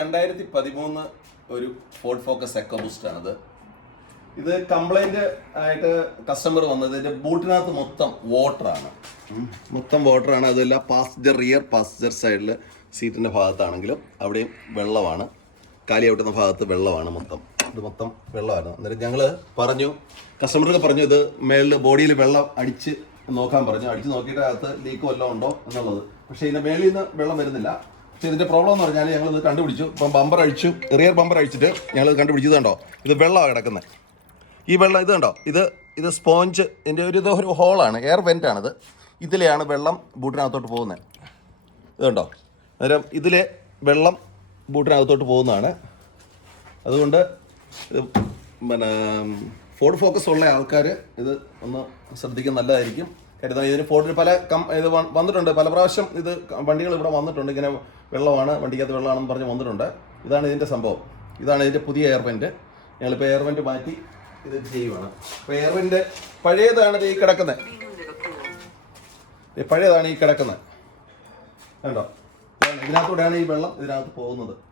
2013 ഒരു Ford focus echo boost ആണിത്. ഇത് കംപ്ലൈന്റ് ആയിട്ട് കസ്റ്റമർ വന്നത് ഇതിന്റെ ബൂട്ടിനകത്ത് മൊത്തം വാട്ടറാണ്. അതല്ല റിയർ പാസഞ്ചർ സൈഡിൽ സീറ്റിന്റെ ഭാഗത്താണെങ്കിലും അവിടെയും വെള്ളമാണ്. കാലി ഔട്ടുന്ന ഭാഗത്ത് വെള്ളമാണ്. ഇത് മൊത്തം വെള്ളമായിരുന്നു. അന്നേരം ഞങ്ങൾ പറഞ്ഞു, കസ്റ്റമർക്ക് പറഞ്ഞു, ഇത് മേളിൽ ബോഡിയിൽ വെള്ളം അടിച്ച് നോക്കാൻ പറഞ്ഞു. അടിച്ച് നോക്കിയിട്ട് അകത്ത് ലീക്ക് വല്ലതും ഉണ്ടോ എന്നുള്ളത്. പക്ഷേ ഇതിന്റെ മേളിൽ നിന്ന് വെള്ളം വരുന്നില്ല. പക്ഷേ ഇതിന്റെ പ്രോബ്ലം എന്ന് പറഞ്ഞാൽ ഞങ്ങളിത് കണ്ടുപിടിച്ചു. ഇപ്പം റിയർ ബമ്പർ അഴിച്ചിട്ട് ഞങ്ങളിത് കണ്ടുപിടിച്ചത് കണ്ടോ, ഇത് വെള്ളമാണ് കിടക്കുന്നത്. ഈ വെള്ളം ഇത് കണ്ടോ, ഇത് സ്പോഞ്ച്, ഇതിൻ്റെ ഒരു ഹോളാണ്, എയർ വെൻ്റാണിത്. ഇതിലെയാണ് വെള്ളം ബൂട്ടിനകത്തോട്ട് പോകുന്നത്. ഇത് കണ്ടോ, അന്നേരം ഇതിലെ വെള്ളം ബൂട്ടിനകത്തോട്ട് പോകുന്നതാണ്. അതുകൊണ്ട് ഫോർഡ് ഫോക്കസ് ഉള്ള ആൾക്കാർ ഇത് ഒന്ന് ശ്രദ്ധിക്കുന്നത് നല്ലതായിരിക്കും. കാര്യം ഇതിന് ഫോർഡിൽ ഇത് വന്നിട്ടുണ്ട്, പല പ്രാവശ്യം ഇത് വണ്ടികൾ ഇവിടെ വന്നിട്ടുണ്ട്. ഇങ്ങനെ വെള്ളമാണ്, വണ്ടിക്കകത്ത് വെള്ളമാണെന്ന് പറഞ്ഞ് വന്നിട്ടുണ്ട്. ഇതാണ് ഇതിൻ്റെ സംഭവം. ഇതാണ് ഇതിൻ്റെ പുതിയ എയർ വെൻ്റ്. ഞങ്ങളിപ്പോൾ എയർ വെൻ്റ് മാറ്റി ഇത് ചെയ്യുവാണ്. അപ്പോൾ എയർ വെൻ്റ് പഴയതാണ് ഈ കിടക്കുന്നത്. കണ്ടോ, ഇതിനകത്തൂടെയാണ് ഈ വെള്ളം ഇതിനകത്ത് പോകുന്നത്.